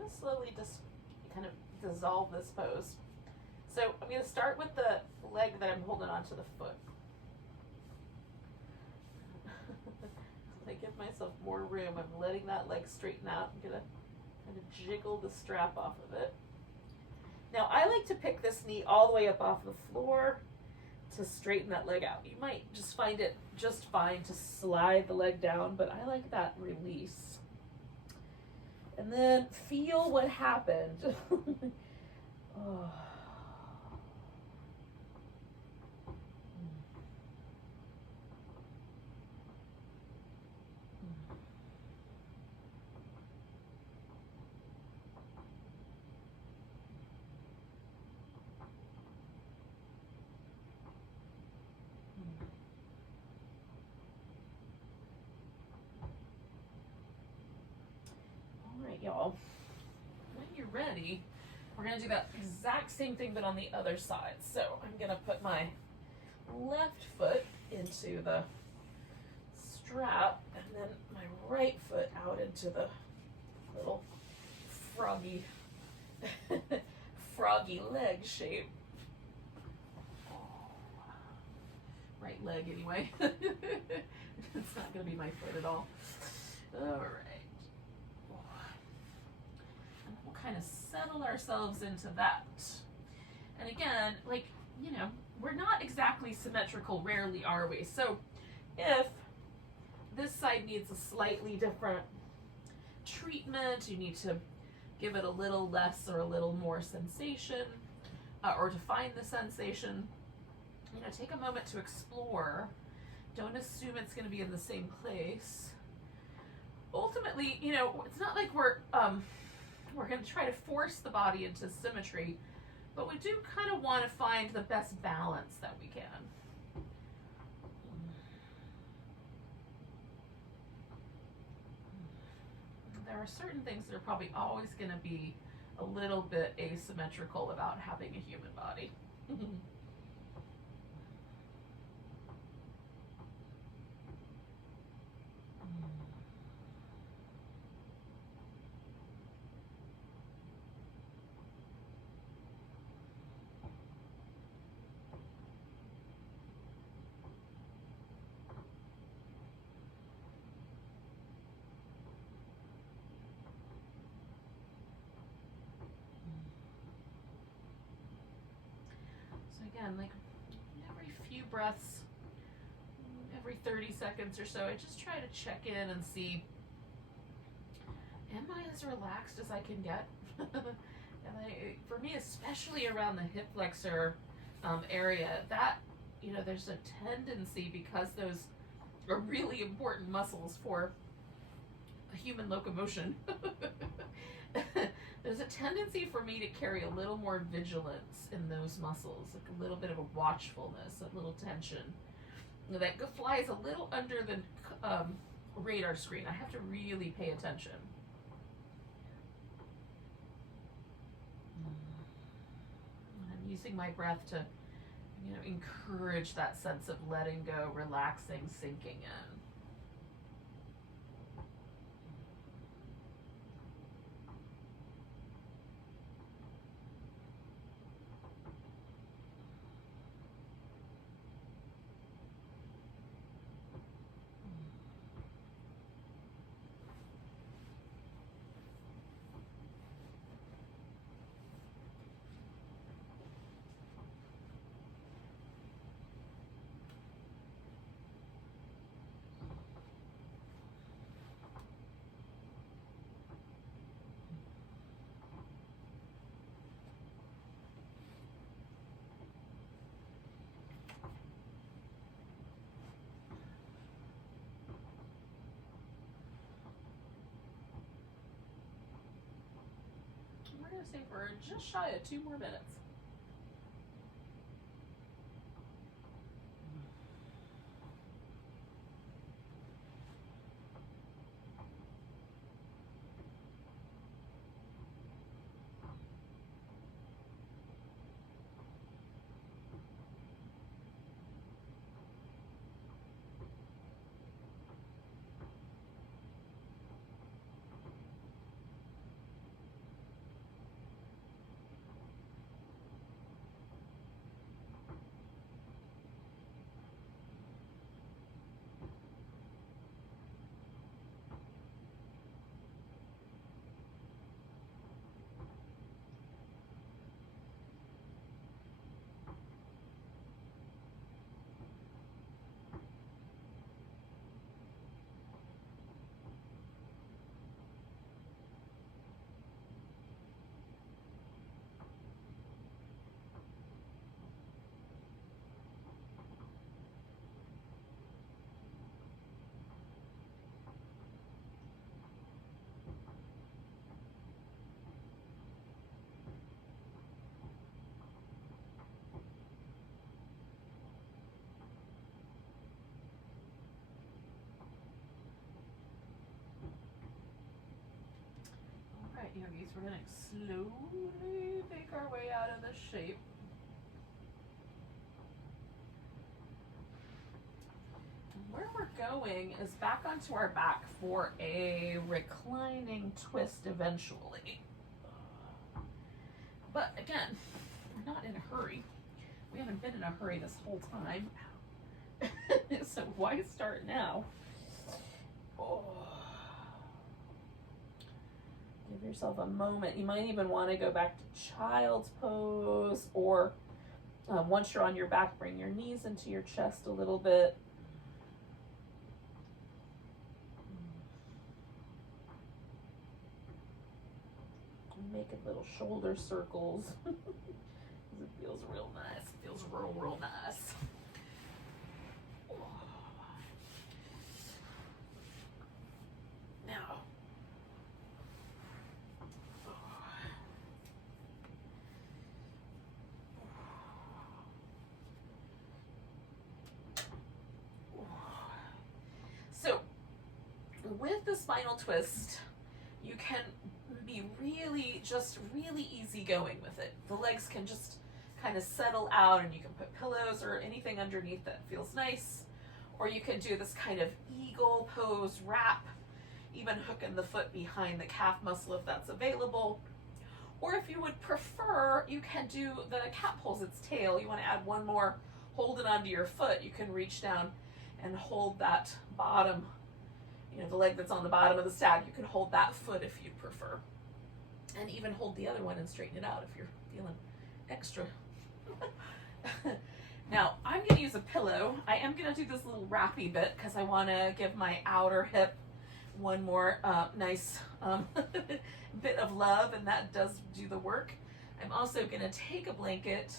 going to slowly just kind of dissolve this pose. So I'm going to start with the leg that I'm holding onto the foot. I give myself more room. I'm letting that leg straighten out. I'm going to kind of jiggle the strap off of it. Now I like to pick this knee all the way up off the floor to straighten that leg out. You might just find it just fine to slide the leg down, but I like that release. And then feel what happened. Oh. Y'all, when you're ready, we're going to do that exact same thing but on the other side. So I'm going to put my left foot into the strap and then my right foot out into the little froggy leg shape. Right leg anyway. It's not going to be my foot at all. All right. Kind of settle ourselves into that. And again, like, you know, we're not exactly symmetrical, rarely are we? So if this side needs a slightly different treatment, you need to give it a little less or a little more sensation, or to find the sensation, you know, take a moment to explore. Don't assume it's going to be in the same place. Ultimately, you know, it's not like we're going to try to force the body into symmetry, but we do kind of want to find the best balance that we can. There are certain things that are probably always going to be a little bit asymmetrical about having a human body. Again, like every few breaths, every 30 seconds or so, I just try to check in and see, am I as relaxed as I can get? And for me, especially around the hip flexor area, that, you know, there's a tendency, because those are really important muscles for human locomotion. There's a tendency for me to carry a little more vigilance in those muscles, like a little bit of a watchfulness, a little tension. That flies a little under the radar screen. I have to really pay attention. I'm using my breath to, you know, encourage that sense of letting go, relaxing, sinking in. We're going to stay for just shy of 2 more minutes. we're going to slowly make our way out of this shape. And where we're going is back onto our back for a reclining twist eventually. But again, we're not in a hurry. We haven't been in a hurry this whole time. So why start now? Oh. Give yourself a moment. You might even want to go back to child's pose, or once you're on your back, bring your knees into your chest a little bit. Making little shoulder circles. It feels real nice. It feels real, real nice. Now, so with the spinal twist, you can be really easy going with it. The legs can just kind of settle out, and you can put pillows or anything underneath that feels nice. Or you can do this kind of eagle pose wrap, even hooking the foot behind the calf muscle if that's available. Or if you would prefer, you can do the cat pulls its tail. You want to add one more, hold it onto your foot. You can reach down and hold that bottom, the leg that's on the bottom of the stag. You can hold that foot if you'd prefer. And even hold the other one and straighten it out if you're feeling extra. Now, I'm going to use a pillow. I am going to do this little wrappy bit because I want to give my outer hip one more nice bit of love, and that does do the work. I'm also going to take a blanket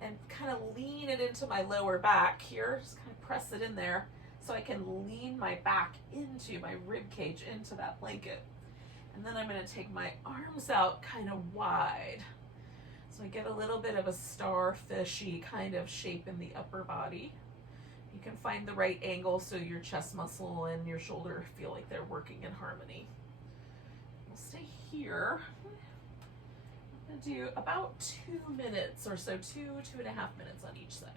and kind of lean it into my lower back here. Just kind of press it in there so I can lean my back into my rib cage, into that blanket. And then I'm going to take my arms out kind of wide. So I get a little bit of a starfishy kind of shape in the upper body. You can find the right angle so your chest muscle and your shoulder feel like they're working in harmony. We'll stay here. I'm going to do about 2 minutes or so, 2.5 minutes on each side.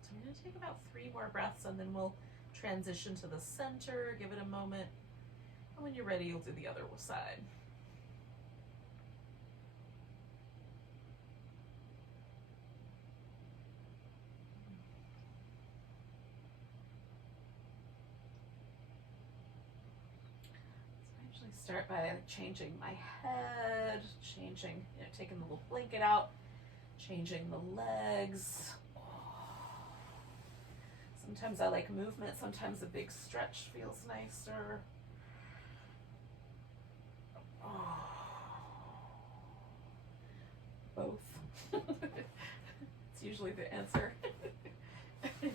So I'm going to take about 3 more breaths, and then we'll transition to the center, give it a moment, and when you're ready, you'll do the other side. So I usually start by changing my head, taking the little blanket out, changing the legs. Sometimes I like movement, sometimes a big stretch feels nicer. Both. It's usually the answer. Again,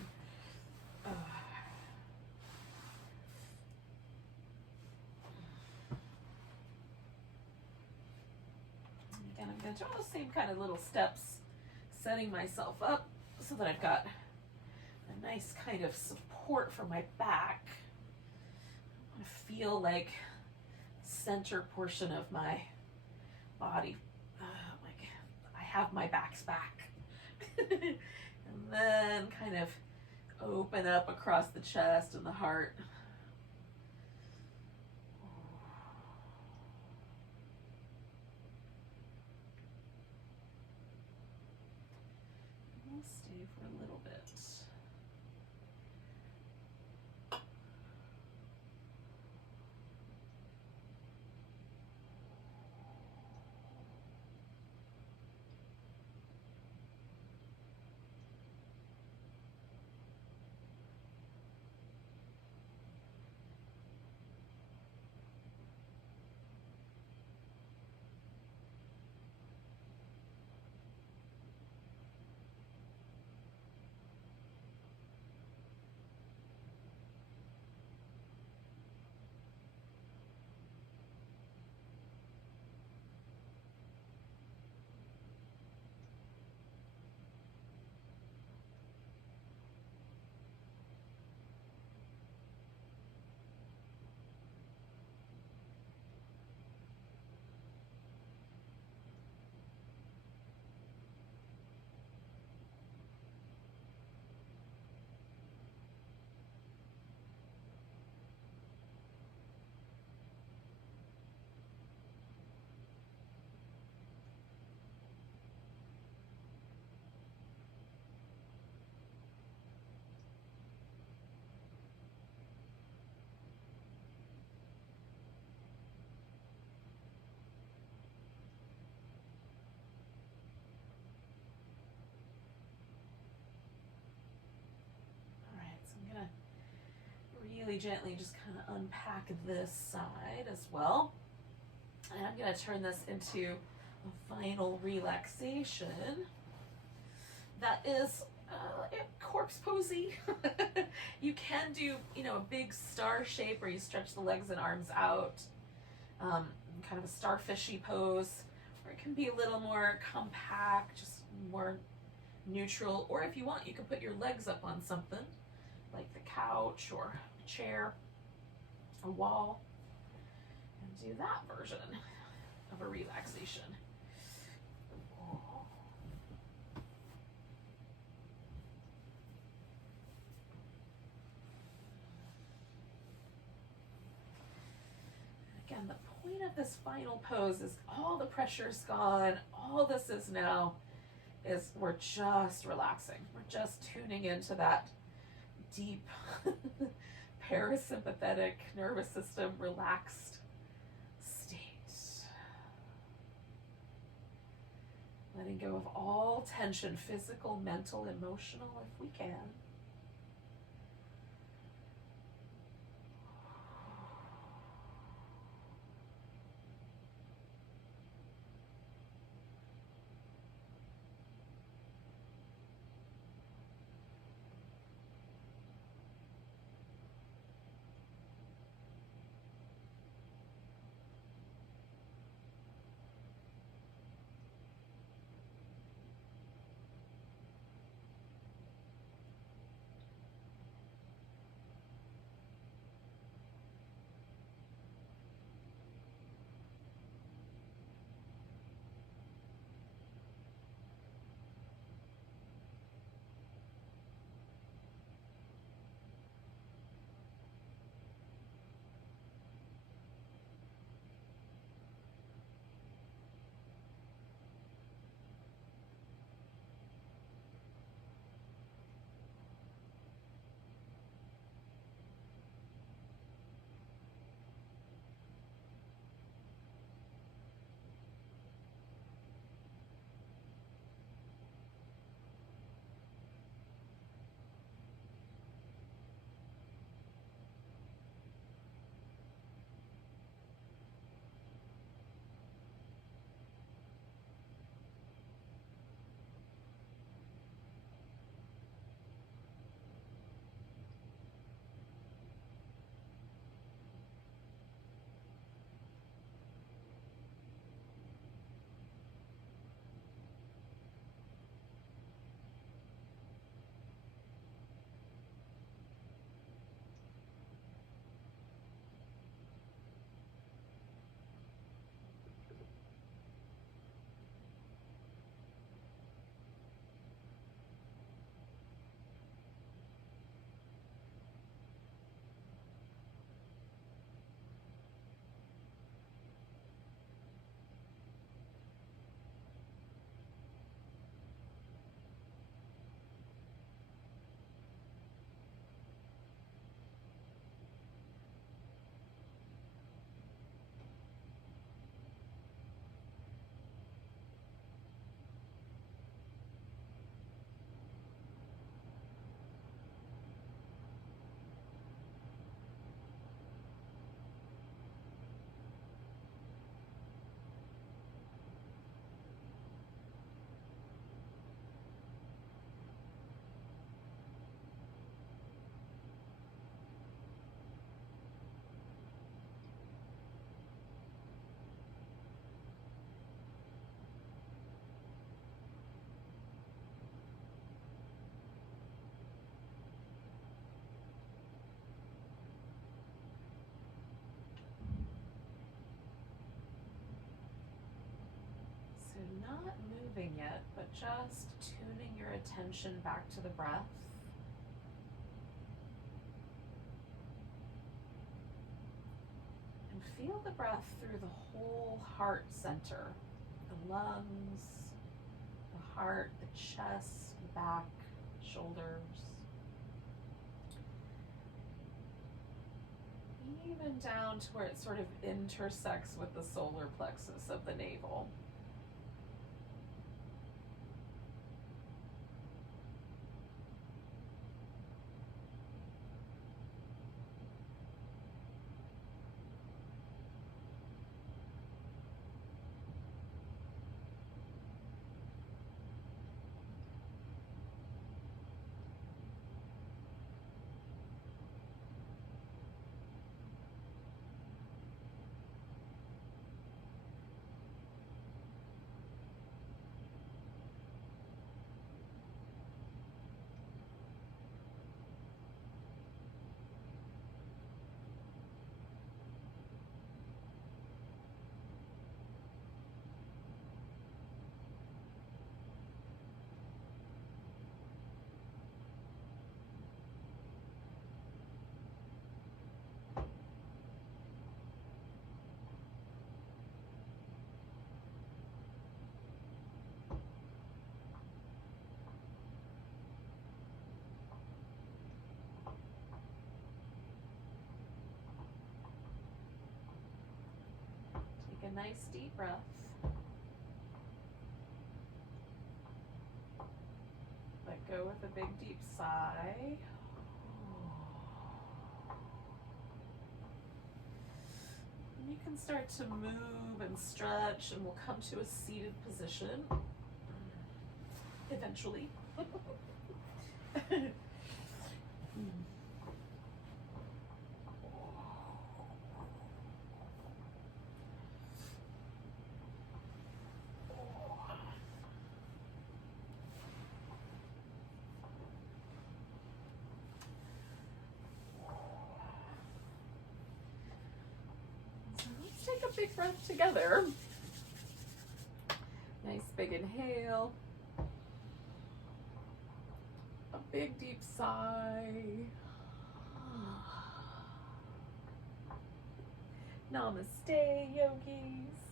I'm going to do all the same kind of little steps, setting myself up so that I've got a nice kind of support for my back. I want to feel like center portion of my body, like I have my back's back. And then kind of open up across the chest and the heart. We'll stay for a little bit. Really gently just kind of unpack this side as well. And I'm going to turn this into a final relaxation that is corpse posy. You can do, a big star shape where you stretch the legs and arms out, kind of a starfishy pose, or it can be a little more compact, just more neutral. Or if you want, you can put your legs up on something like the couch or a chair, a wall, and do that version of a relaxation. Again, the point of this final pose is all the pressure's gone. All this is now is we're just relaxing. We're just tuning into that deep parasympathetic nervous system relaxed state. Letting go of all tension, physical, mental, emotional, if we can. not moving yet, but just tuning your attention back to the breath. And feel the breath through the whole heart center, the lungs, the heart, the chest, the back, shoulders. Even down to where it sort of intersects with the solar plexus of the navel. Take a nice deep breath. Let go with a big deep sigh. And you can start to move and stretch, and we'll come to a seated position eventually. Take a big breath together. Nice big inhale. A big deep sigh. Namaste, yogis.